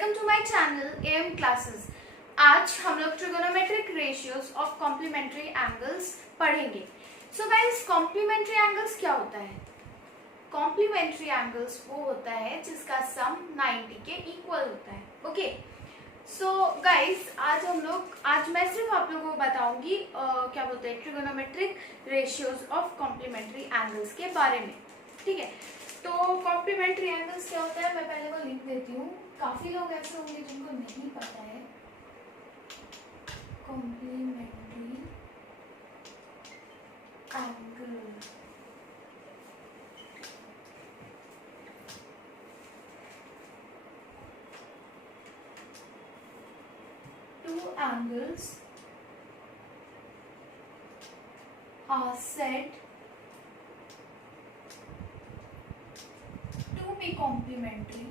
Welcome to my channel AM classes. आज हम लोग trigonometric ratios of complementary angles पढ़ेंगे। सो गाइस, कॉम्प्लीमेंट्री एंगल्स क्या होता है? कॉम्प्लीमेंट्री एंगल्स वो होता है जिसका सम 90 के इक्वल होता है। ओके, सो गाइस, आज मैं सिर्फ आप लोगों को बताऊंगी क्या बोलते हैं trigonometric ratios of complementary angles के बारे में। ठीक है, तो कॉम्प्लीमेंट्री एंगल्स क्या होता है मैं पहले वो लिख देती हूँ। काफी लोग ऐसे होंगे जिनको नहीं पता है। Complementary angle two angles are said to be complementary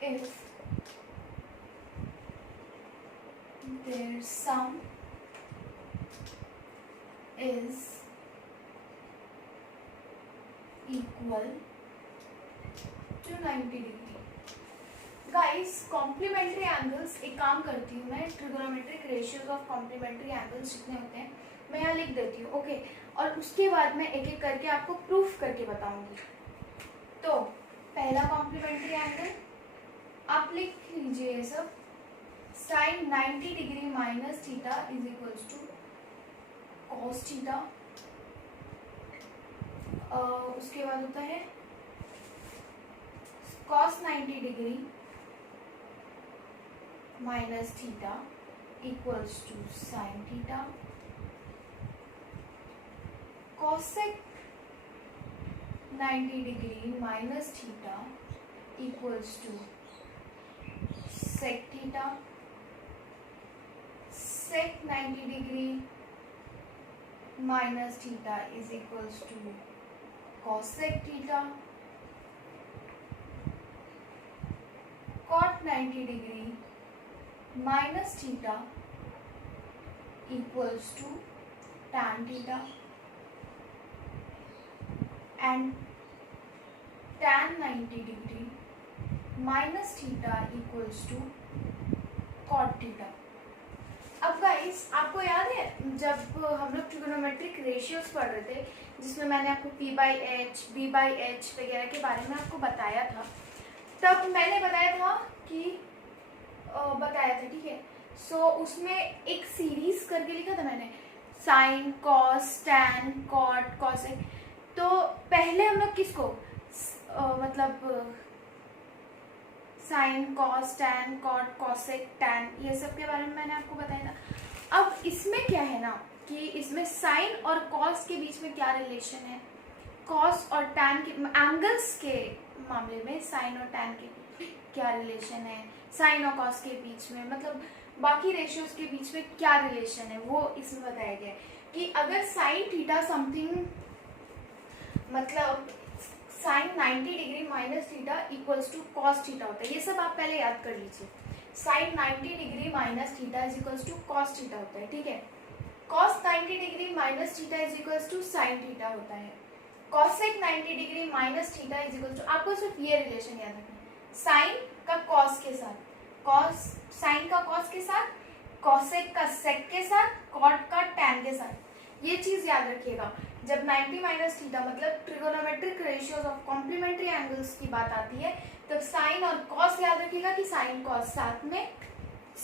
if their sum is equal to 90 degree. Guys, complementary angles एक काम करती हूँ मैं, trigonometric ratios of complementary angles जितने होते हैं मैं यहाँ लिख देती हूँ। ओके, और उसके बाद मैं एक एक करके आपको प्रूफ करके बताऊंगी। तो पहला कॉम्प्लीमेंट्री एंगल आप लिख लीजिए ये सब। Sine 90 degree minus theta is equals to cos theta. उसके बाद होता है cos 90 degree minus theta equals to sine theta. Cosec 90 degree minus theta equals to sec theta. Sec 90 degree minus theta is equals to cosec theta. Cot 90 degree minus theta equals to tan theta and tan 90 degree minus theta equals to cot theta. अब guys, आपको याद है जब हम लोग trigonometric ratios पढ़ रहे थे जिसमें मैंने आपको P by H, B by H वगैरह के बारे में आपको बताया था, तब मैंने बताया था, ठीक है। सो उसमें एक सीरीज करके लिखा था मैंने, sine, cos, tan, cot, cosec. तो पहले हम लोग किसको मतलब sine, cos, tan, cot, cosec, tan, ये सब के बारे में मैंने आपको बताया था। अब इसमें क्या है ना कि इसमें साइन और कॉस के बीच में क्या रिलेशन है, कॉस और टैन के एंगल्स के मामले में साइन और टैन के क्या रिलेशन है, साइन और कॉस के बीच में, मतलब बाकी रेशियोज के बीच में क्या रिलेशन है, वो इसमें बताया गया है कि अगर साइन थीटा समथिंग, मतलब sine 90 degree minus theta equals to cos theta होता है। ये सब आप पहले याद कर लीजिए। Sine 90 degree minus theta is equals to cos theta होता है। ठीक है, cos 90 degree minus theta is equals to sine theta होता है। Cosec 90 degree minus theta is equals to, आपको सिर्फ ये रिलेशन याद रखना है, साइन का कॉस के साथ, कॉस साइन का कॉस के साथ, कॉसेक का सेक के साथ, कॉट का टैन के साथ। ये चीज याद रखिएगा। जब 90 माइनस थीटा मतलब trigonometric ratios of complementary angles की बात आती है, तब साइन और कॉस याद रखिएगा कि साइन कॉस साथ में,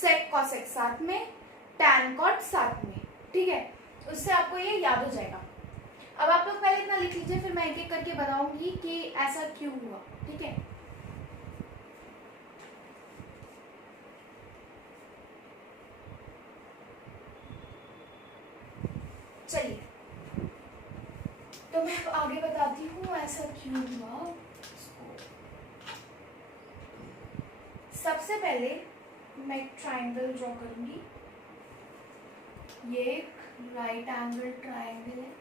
सेक कॉसेक साथ में, टैन कॉट साथ में। ठीक है, उससे आपको ये याद हो जाएगा। अब आप लोग पहले इतना लिख लीजिए, फिर मैं एक एक करके बताऊंगी कि ऐसा क्यों हुआ। ठीक है, चलिए, तो मैं आगे बताती हूँ ऐसा क्यों हुआ। सबसे पहले मैं एक ट्राइंगल ड्रॉ करूंगी। ये एक राइट एंगल ट्राइंगल है।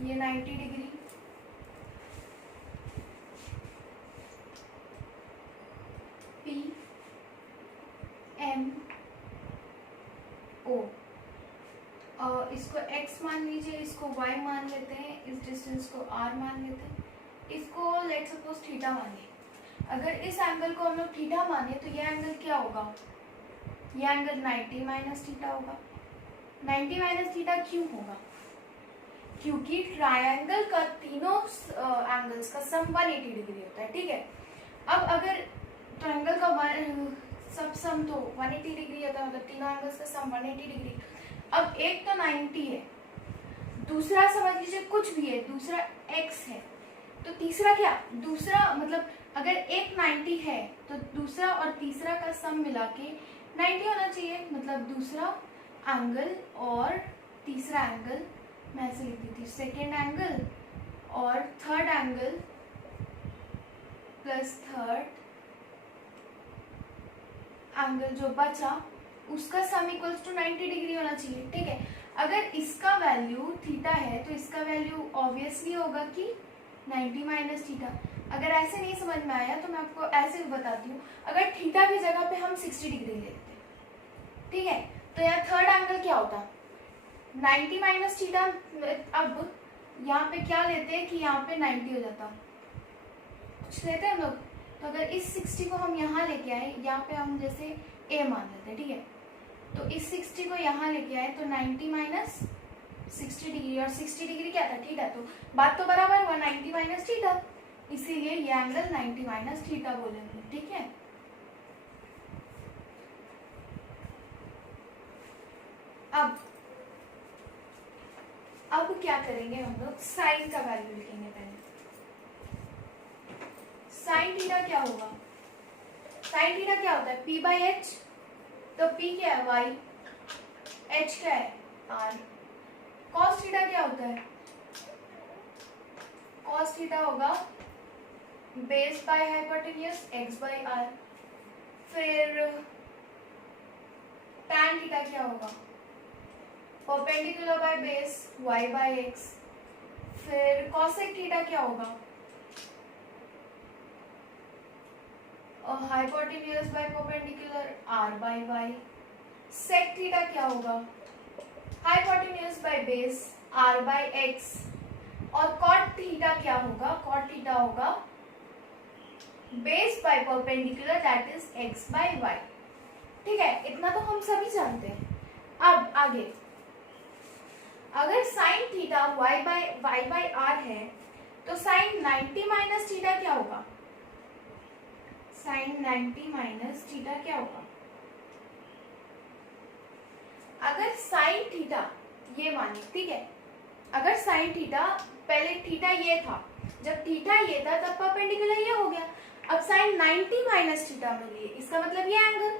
ये 90 डिग्री, इसको x मान लीजिए, इसको y मान लेते हैं, इस डिस्टेंस को r मान लेते हैं, इसको लेट्स सपोज थीटा मानिए। अगर इस एंगल को हम लोग थीटा माने तो ये एंगल क्या होगा, ये एंगल 90 माइनस थीटा होगा। 90 माइनस थीटा क्यों होगा, क्योंकि ट्रायंगल का तीनों एंगल्स का सम 180 डिग्री होता है, ठीक है। अब अगर ट्रायंगल का सब सम तो 180 डिग्री होता है, मतलब तीनों एंगल्स का सम 180 डिग्री। अब एक तो 90 है, दूसरा समझ लीजिए कुछ भी है, दूसरा x है, तो तीसरा क्या, दूसरा मतलब अगर एक 90 है तो दूसरा और तीसरा का सम मिला के 90 होना चाहिए, मतलब दूसरा एंगल और तीसरा एंगल, मैं ऐसे लिख देती हूँ, सेकेंड एंगल और third angle plus third angle जो बचा उसका सम इक्वल्स टू 90 डिग्री होना चाहिए, ठीक है। अगर इसका वैल्यू थीटा है तो इसका वैल्यू ऑब्वियसली होगा कि 90 माइनस थीटा। अगर ऐसे नहीं समझ में आया तो मैं आपको ऐसे भी बताती हूँ, अगर थीटा की जगह पे हम 60 डिग्री लेते, ठीक है, तो यहाँ थर्ड एंगल क्या होता, 90 माइनस थीटा। अब यहाँ पे क्या लेते हैं कि यहाँ पे 90 हो जाता, कुछ लेते हैं हम लोग, तो अगर इस 60 को हम यहाँ लेके आए, यहाँ पे हम जैसे a मान लेते हैं, ठीक है, तो इस 60 को यहाँ लेके आए तो 90 माइनस 60 डिग्री, और 60 डिग्री क्या था, थीटा, तो बात तो बराबर हुआ 90 माइनस थीटा, इसीलिए ये एंगल 90 माइनस थीटा बोलेंगे, ठीक है। अब क्या करेंगे हम लोग, साइन का वैल्यू लिखेंगे पहले। साइन थीटा क्या होगा, साइन थीटा क्या होता है, p बाई एच, तो p क्या है y, h क्या है r। cos थीटा क्या होता है, cos थीटा होगा base by hypotenuse x by r। फिर tan थीटा क्या होगा, perpendicular by base y by x। फिर cosec थीटा क्या होगा, hypotenuse by perpendicular r by y। sec theta क्या होगा, hypotenuse by base r by x। और cot थीटा क्या होगा, cot थीटा होगा base by perpendicular that is x by y, ठीक है। इतना तो हम सभी जानते हैं। अब आगे, अगर sine theta y by r है तो साइन 90 माइनस थीटा क्या होगा, साइन 90 माइनस थीटा क्या होगा। अगर साइन थीटा ये माने, ठीक है, अगर साइन थीटा, पहले थीटा ये था, जब थीटा ये था तब परपेंडिकुलर ये हो गया। अब साइन 90 माइनस थीटा में लिए, इसका मतलब ये एंगल,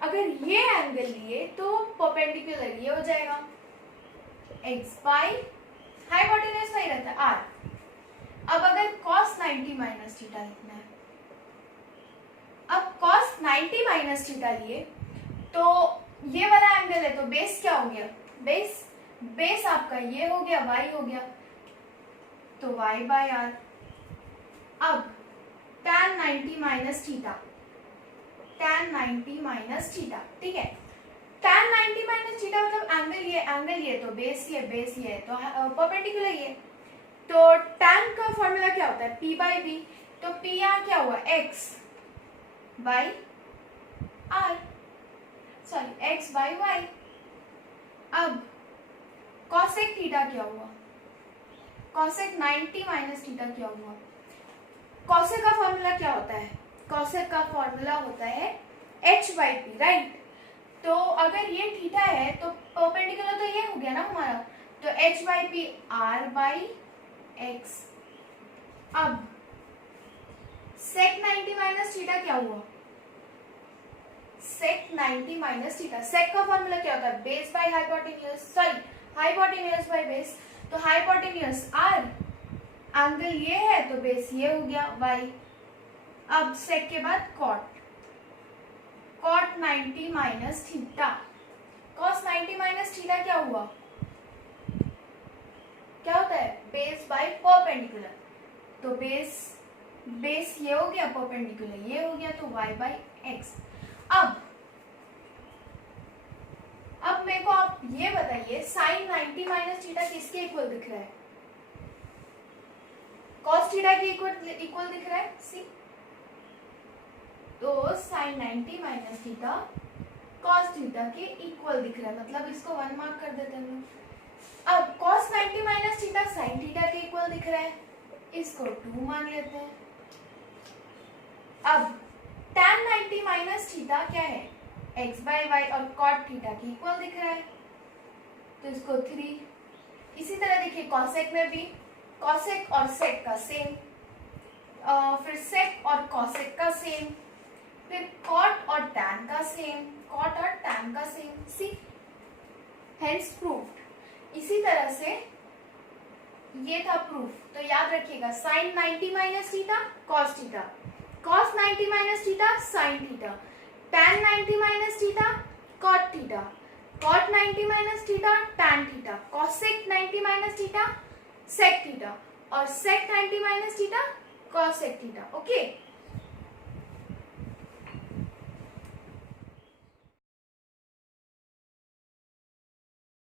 अगर ये एंगल लिए तो परपेंडिकुलर ये हो जाएगा, x बाई हाइपोटेन्यूज नहीं रहता r। अब अगर cos 90 माइनस थीटा लिखना है, अब cos 90 माइनस थीटा लिए तो ये वाला एंगल है तो बेस क्या हो गया, बेस आपका ये हो गया, y हो गया, तो y बाय r। अब tan 90 minus theta, tan 90 minus theta, ठीक है, tan 90 माइनस थीटा मतलब एंगल ये तो बेस ये तो परपेंडिकुलर ये, तो tan का फॉर्मूला क्या होता है, p बाई b, तो p यहाँ क्या हुआ, x by r, sorry x by y। अब cosec थीटा क्या हुआ, cosec 90 माइनस थीटा क्या हुआ। cosec का फॉर्मूला क्या होता है, cosec का फॉर्मूला होता है h बाई p, राइट। तो अगर ये थीटा है तो परपेंडिकुलर तो ये हो गया ना हमारा, तो h by P r by x। अब sec 90 माइनस थीटा क्या हुआ, sec 90 माइनस थीटा, sec का फॉर्मूला क्या होता है, base by hypotenuse, sorry hypotenuse by base, तो हाइपोटेन्यूज r, एंगल ये है तो बेस ये हो गया y। अब sec के बाद cot 90 minus theta, cos 90 minus theta क्या हुआ, क्या होता है, बेस बाय परपेंडिकुलर, तो बेस ये हो गया, परपेंडिकुलर ये हो गया, तो y बाई एक्स। अब मेरे को आप ये बताइए साइन 90 माइनस थीटा किसके इक्वल दिख रहा है? कॉस थीटा के इक्वल दिख रहा है. सी, तो sine 90 minus theta cos theta के इक्वल दिख रहा है, मतलब इसको 1 मार्क कर देते हैं. अब cos 90 minus theta sine theta के इक्वल दिख रहा है, इसको 2 मान लेते हैं. अब tan 90 माइनस थीटा क्या है? x बाय वाई और cot थीटा के इक्वल दिख रहा है, तो इसको 3. इसी तरह देखिए कॉसेक में भी कॉसेक और सेक का सेम, फिर सेक और कॉसेक का सेम, फिर कॉट और टैन का सेम, कॉट और टैन का सेम. See, hence proved. इसी तरह से ये था प्रूफ. तो याद रखिएगा sine 90 minus theta cos theta, cos 90 minus theta sine theta, tan 90 minus theta cot theta, cot 90 minus theta tan theta, cosec 90 minus theta sec theta और sec 90 minus theta cosec theta. Okay.